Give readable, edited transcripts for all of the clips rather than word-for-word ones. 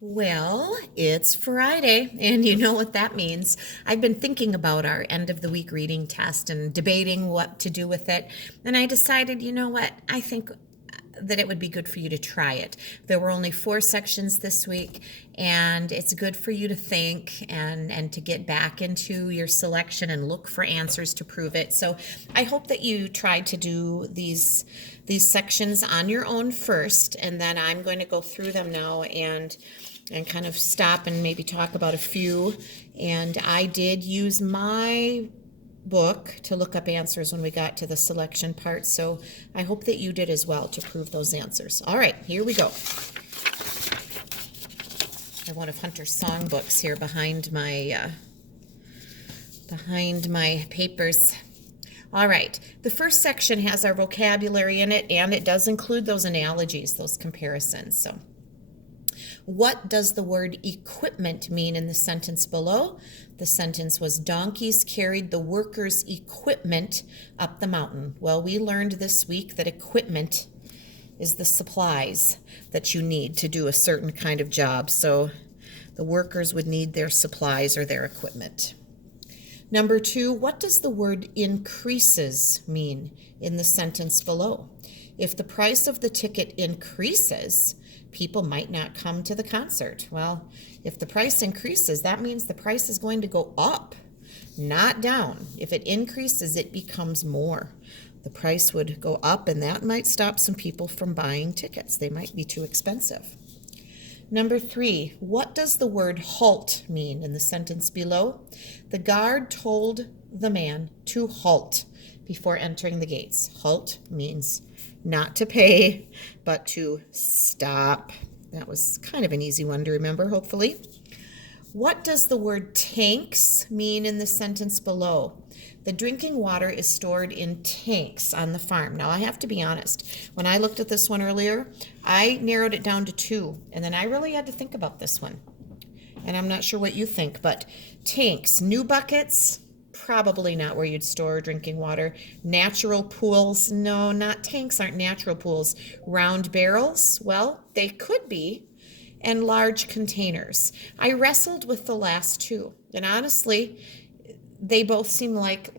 Well, it's Friday, and you know what that means. I've been thinking about our end of the week reading test and debating what to do with it. And I decided, you know what? I think that it would be good for you to try it. There were only 4 sections this week, and it's good for you to think and to get back into your selection and look for answers to prove it. So I hope that you try to do these sections on your own first, and then I'm going to go through them now and kind of stop and maybe talk about a few. And I did use my book to look up answers when we got to the selection part, so I hope that you did as well to prove those answers. All right, here we go. I have one of Hunter's songbooks here behind my papers. All right, the first section has our vocabulary in it, and it does include those analogies, those comparisons. So what does the word equipment mean in the sentence below? The sentence was, donkeys carried the workers' equipment up the mountain. Well, we learned this week that equipment is the supplies that you need to do a certain kind of job. So the workers would need their supplies or their equipment. Number 2, what does the word increases mean in the sentence below? If the price of the ticket increases, people might not come to the concert. Well, if the price increases, that means the price is going to go up, not down. If it increases, it becomes more. The price would go up, and that might stop some people from buying tickets. They might be too expensive. Number 3, what does the word halt mean in the sentence below? The guard told the man to halt before entering the gates. Halt means not to pay, but to stop. That was kind of an easy one to remember, hopefully. What does the word tanks mean in the sentence below? The drinking water is stored in tanks on the farm. Now, I have to be honest. When I looked at this one earlier, I narrowed it down to 2, and then I really had to think about this one. And I'm not sure what you think, but tanks, new buckets, probably not where you'd store drinking water. Natural pools, no, not tanks aren't natural pools. Round barrels, well, they could be. And large containers. I wrestled with the last 2, and honestly, they both seem like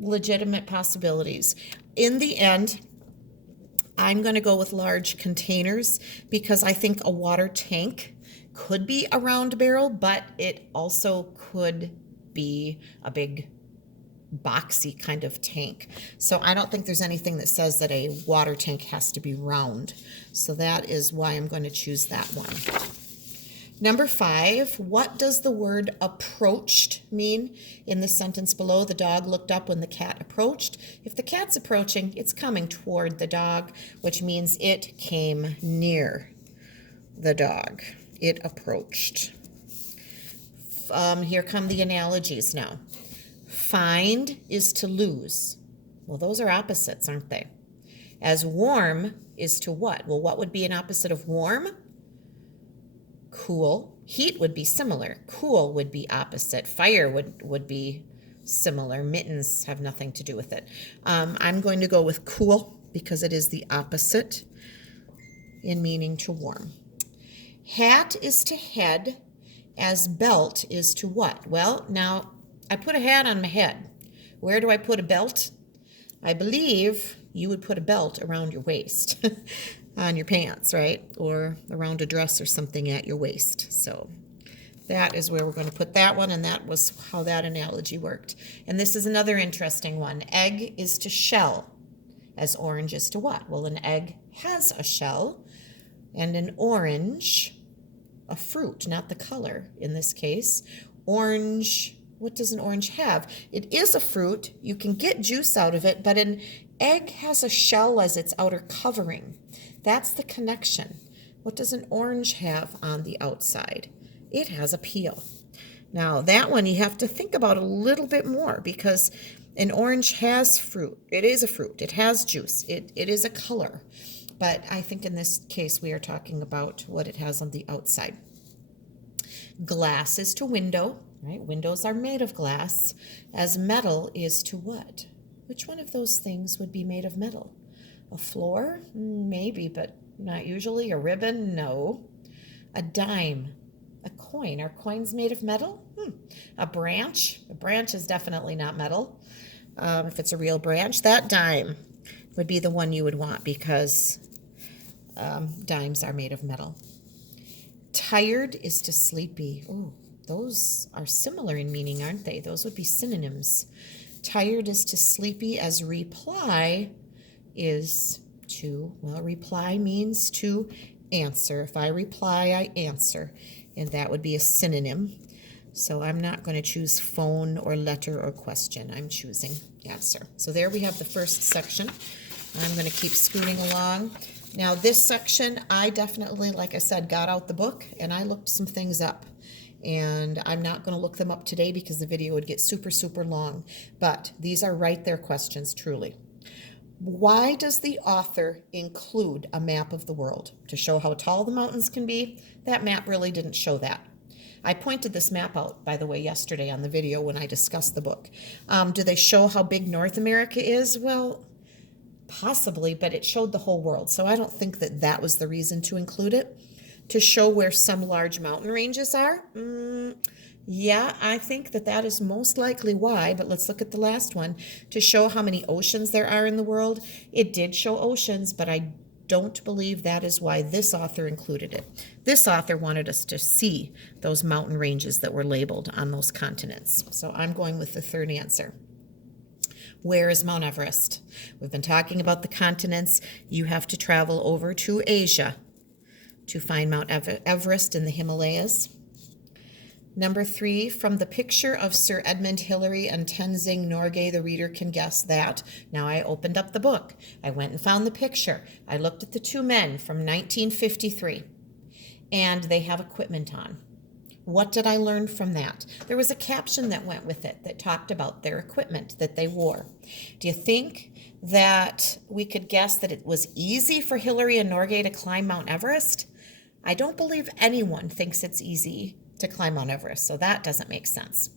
legitimate possibilities. In the end, I'm going to go with large containers because I think a water tank could be a round barrel, but it also could be a big boxy kind of tank. So I don't think there's anything that says that a water tank has to be round. So that is why I'm going to choose that one. Number 5, what does the word approached mean in the sentence below? The dog looked up when the cat approached. If the cat's approaching, it's coming toward the dog, which means it came near the dog. It approached. Here come the analogies now. Find is to lose. Well, those are opposites, aren't they? As warm is to what? Well, what would be an opposite of warm? Cool. Heat would be similar. Cool would be opposite. Fire would be similar. Mittens have nothing to do with it. I'm going to go with cool because it is the opposite in meaning to warm. Hat is to head as belt is to what? Well, now I put a hat on my head. Where do I put a belt? I believe you would put a belt around your waist on your pants, right? Or around a dress or something at your waist. So that is where we're going to put that one, and that was how that analogy worked. And this is another interesting one. Egg is to shell as orange is to what? Well, an egg has a shell, and an orange, a fruit, not the color in this case. Orange, what does an orange have? It is a fruit. You can get juice out of it, but an egg has a shell as its outer covering. That's the connection. What does an orange have on the outside? It has a peel. Now, that one you have to think about a little bit more because an orange has fruit. It is a fruit. It has juice. It is a color. But I think in this case we are talking about what it has on the outside. Glass is to window, right? Windows are made of glass, as metal is to what? Which one of those things would be made of metal? A floor? Maybe, but not usually. A ribbon? No. A dime. A coin. Are coins made of metal? A branch. A branch is definitely not metal. If it's a real branch, that dime would be the one you would want because dimes are made of metal. Tired is to sleepy. Oh, those are similar in meaning, aren't they? Those would be synonyms. Tired is to sleepy as reply is to, well, reply means to answer. If I reply, I answer, and that would be a synonym. So I'm not going to choose phone or letter or question. I'm choosing answer. So there we have the first section. I'm going to keep scooting along. Now this section, I definitely, like I said, got out the book and I looked some things up. And I'm not going to look them up today because the video would get super, super long. But these are right there questions, truly. Why does the author include a map of the world? To show how tall the mountains can be? That map really didn't show that. I pointed this map out, by the way, yesterday on the video when I discussed the book. Do they show how big North America is? Well, possibly, but it showed the whole world. So I don't think that that was the reason to include it. To show where some large mountain ranges are? Yeah, I think that that is most likely why, but let's look at the last one. To show how many oceans there are in the world. It did show oceans, but I don't believe that is why this author included it. This author wanted us to see those mountain ranges that were labeled on those continents. So I'm going with the third answer. Where is Mount Everest? We've been talking about the continents. You have to travel over to Asia to find Mount Everest in the Himalayas. Number 3, from the picture of Sir Edmund Hillary and Tenzing Norgay, the reader can guess that. Now I opened up the book. I went and found the picture. I looked at the two men from 1953, and they have equipment on. What did I learn from that? There was a caption that went with it that talked about their equipment that they wore. Do you think that we could guess that it was easy for Hillary and Norgay to climb Mount Everest? I don't believe anyone thinks it's easy to climb Mount Everest, so that doesn't make sense.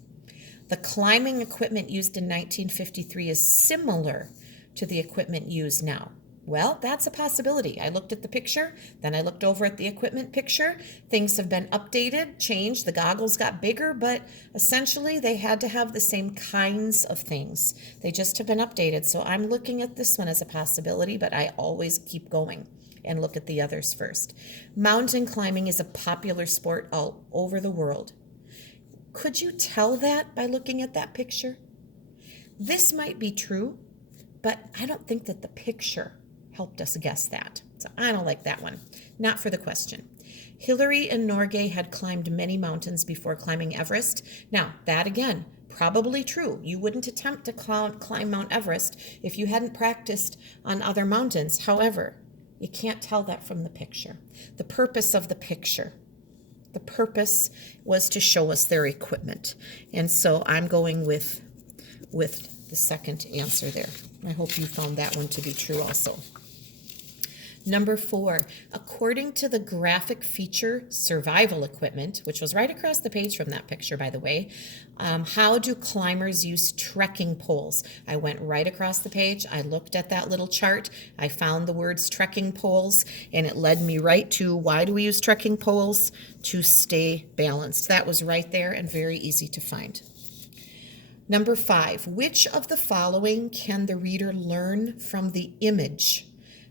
The climbing equipment used in 1953 is similar to the equipment used now. Well, that's a possibility. I looked at the picture, then I looked over at the equipment picture. Things have been updated, changed, the goggles got bigger, but essentially they had to have the same kinds of things. They just have been updated. So I'm looking at this one as a possibility, but I always keep going and look at the others first. Mountain climbing is a popular sport all over the world. Could you tell that by looking at that picture? This might be true, but I don't think that the picture helped us guess that. So I don't like that one. Not for the question. Hillary and Norgay had climbed many mountains before climbing Everest. Now, that again, probably true. You wouldn't attempt to climb Mount Everest if you hadn't practiced on other mountains. However, you can't tell that from the picture. The purpose of the picture. The purpose was to show us their equipment. And so I'm going with the second answer there. I hope you found that one to be true also. Number 4, according to the graphic feature survival equipment, which was right across the page from that picture, by the way, how do climbers use trekking poles? I went right across the page. I looked at that little chart. I found the words trekking poles, and it led me right to why do we use trekking poles? To stay balanced. That was right there and very easy to find. Number 5, which of the following can the reader learn from the image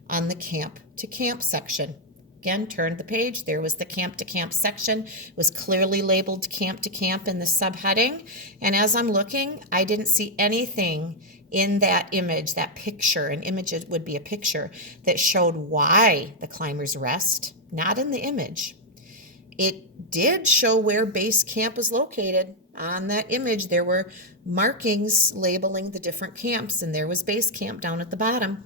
on the camp to camp section? Again, turned the page. There was the camp to camp section. It was clearly labeled camp to camp in the subheading. And as I'm looking, I didn't see anything in that image, that picture. An image would be a picture that showed why the climbers rest, not in the image. It did show where base camp is located. On that image, there were markings labeling the different camps, and there was base camp down at the bottom,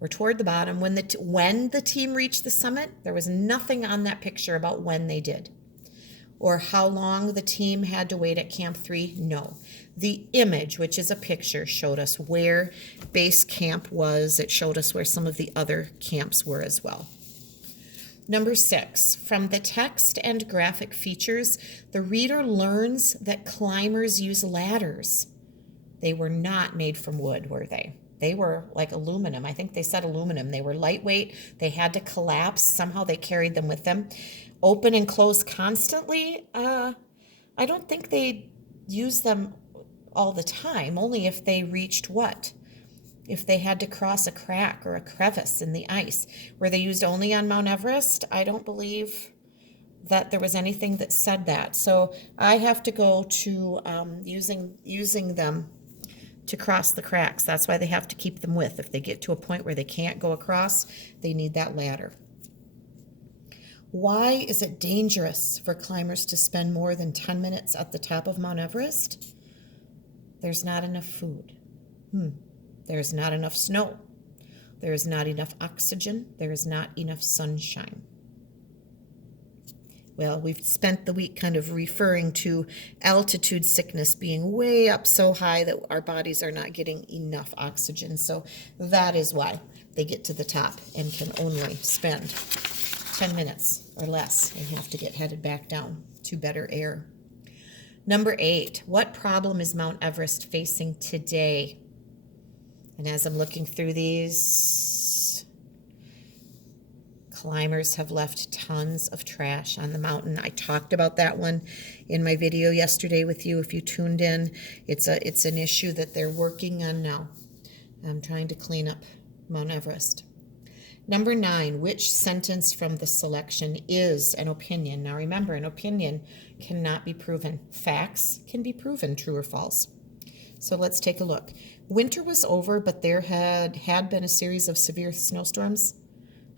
or toward the bottom. When the team reached the summit, there was nothing on that picture about when they did, or how long the team had to wait at Camp 3. No. The image, which is a picture, showed us where base camp was. It showed us where some of the other camps were as well. Number 6, from the text and graphic features, the reader learns that climbers use ladders. They were not made from wood, were they? They were like aluminum. I think they said aluminum. They were lightweight. They had to collapse. Somehow they carried them with them. Open and close constantly. I don't think they used them all the time, only if they reached what? If they had to cross a crack or a crevice in the ice. Were they used only on Mount Everest? I don't believe that there was anything that said that. So I have to go to using them to cross the cracks. That's why they have to keep them with. If they get to a point where they can't go across, they need that ladder. Why is it dangerous for climbers to spend more than 10 minutes at the top of Mount Everest? There's not enough food. There's not enough snow. There is not enough oxygen. There is not enough sunshine. Well, we've spent the week kind of referring to altitude sickness being way up so high that our bodies are not getting enough oxygen. So that is why they get to the top and can only spend 10 minutes or less and have to get headed back down to better air. Number 8, what problem is Mount Everest facing today? And as I'm looking through these, climbers have left tons of trash on the mountain. I talked about that one in my video yesterday with you. If you tuned in, it's an issue that they're working on now. I'm trying to clean up Mount Everest. Number 9, which sentence from the selection is an opinion? Now remember, an opinion cannot be proven. Facts can be proven, true or false. So let's take a look. Winter was over, but there had been a series of severe snowstorms.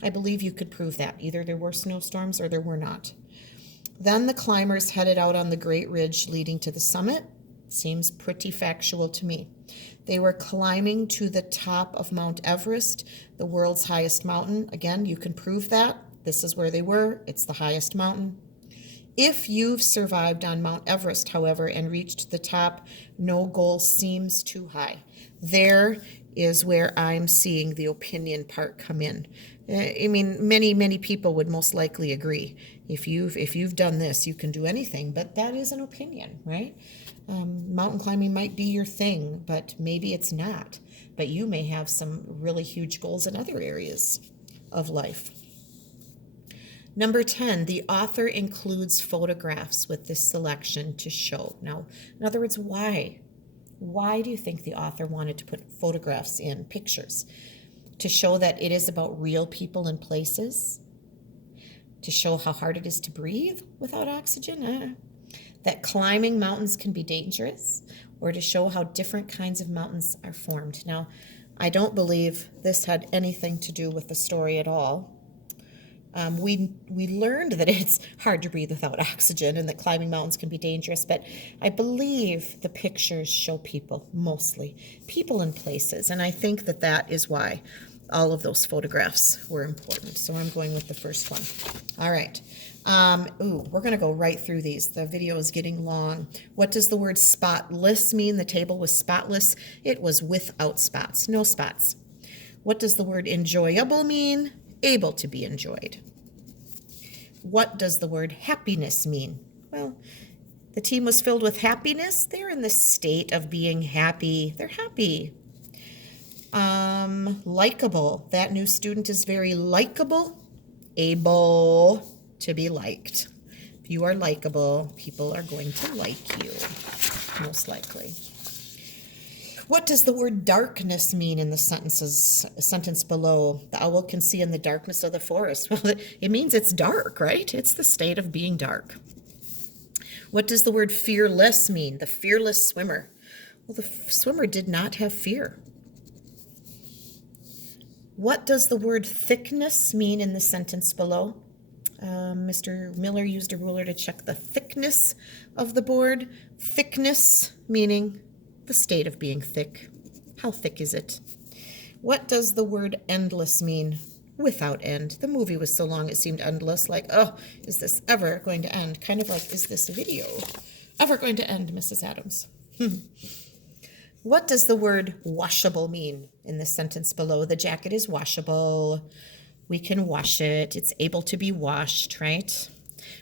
I believe you could prove that. Either there were snowstorms or there were not. Then the climbers headed out on the Great Ridge leading to the summit. Seems pretty factual to me. They were climbing to the top of Mount Everest, the world's highest mountain. Again, you can prove that. This is where they were. It's the highest mountain. If you've survived on Mount Everest, however, and reached the top, no goal seems too high. There is where I'm seeing the opinion part come in. I mean, many people would most likely agree. If you've done this, you can do anything, but that is an opinion, right? Mountain climbing might be your thing, but maybe it's not. But you may have some really huge goals in other areas of life. Number 10, the author includes photographs with this selection to show. Now, in other words, why? Why do you think the author wanted to put photographs in, pictures? To show that it is about real people and places? To show how hard it is to breathe without oxygen? That climbing mountains can be dangerous? Or to show how different kinds of mountains are formed? Now, I don't believe this had anything to do with the story at all. We learned that it's hard to breathe without oxygen and that climbing mountains can be dangerous, but I believe the pictures show people, mostly people and places, and I think that that is why all of those photographs were important. So I'm going with the first one. All right. We're going to go right through these. The video is getting long. What does the word spotless mean? The table was spotless. It was without spots, no spots. What does the word enjoyable mean? Able to be enjoyed. What does the word happiness mean? Well, the team was filled with happiness. They're in the state of being happy. They're happy. Likable. That new student is very likable, able to be liked. If you are likable, people are going to like you, most likely. What does the word darkness mean in the sentence below? The owl can see in the darkness of the forest. Well, it means it's dark, right? It's the state of being dark. What does the word fearless mean? The fearless swimmer. Well, the swimmer did not have fear. What does the word thickness mean in the sentence below? Mr. Miller used a ruler to check the thickness of the board. Thickness meaning the state of being thick. How thick is it? What does the word endless mean? Without end. The movie was so long it seemed endless, like, oh, is this ever going to end? Kind of like, is this video ever going to end, Mrs. Adams? What does the word washable mean in the sentence below? The jacket is washable. We can wash it. It's able to be washed, right?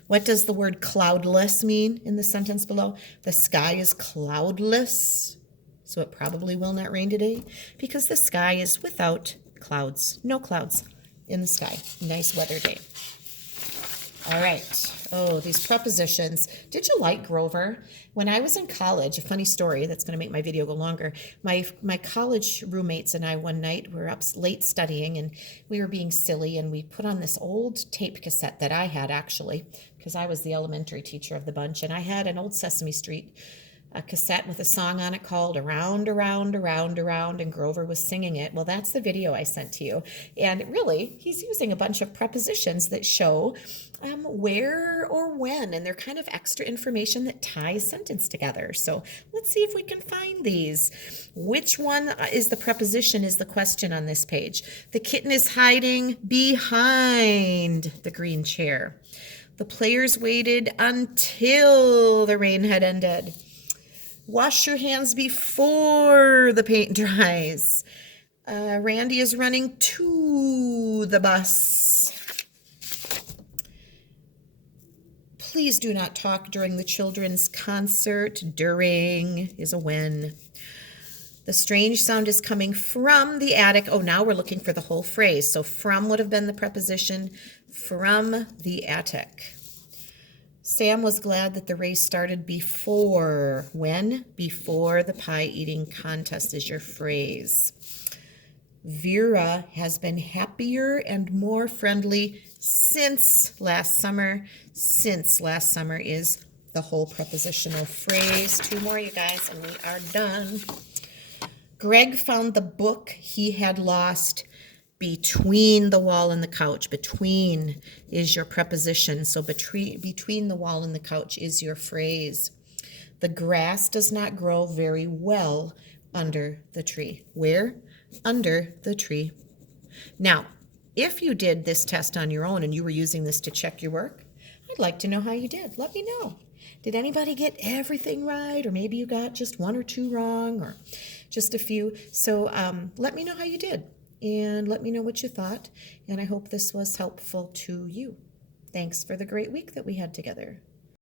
What does the word cloudless mean in the sentence below? The sky is cloudless. so it probably will not rain today because the sky is without clouds. No clouds in the sky. Nice weather day. All right. Oh, these prepositions. Did you like Grover? When I was in college, a funny story that's going to make my video go longer. My college roommates and I one night were up late studying, and we were being silly, and we put on this old tape cassette that I had actually, because I was the elementary teacher of the bunch, and I had an old Sesame Street a cassette with a song on it called Around, Around, Around, Around, and Grover was singing it. Well, that's the video I sent to you. And really, he's using a bunch of prepositions that show where or when, and they're kind of extra information that ties sentence together. So let's see if we can find these. Which one is the preposition is the question on this page. The kitten is hiding behind the green chair. The players waited until the rain had ended. Wash your hands before the paint dries. Randy is running to the bus. Please do not talk during the children's concert. During is a when. The strange sound is coming from the attic. Oh, now we're looking for the whole phrase. So from would have been the preposition, from the attic. Sam was glad that the race started before. When? Before the pie eating contest is your phrase. Vera has been happier and more friendly since last summer. Since last summer is the whole prepositional phrase. 2 more, you guys, and we are done. Greg found the book he had lost between the wall and the couch. Between is your preposition. So between the wall and the couch is your phrase. The grass does not grow very well under the tree. Where? Under the tree. Now, if you did this test on your own and you were using this to check your work, I'd like to know how you did. Let me know. Did anybody get everything right? Or maybe you got just 1 or 2 wrong, or just a few. So let me know how you did. And let me know what you thought. And I hope this was helpful to you. Thanks for the great week that we had together.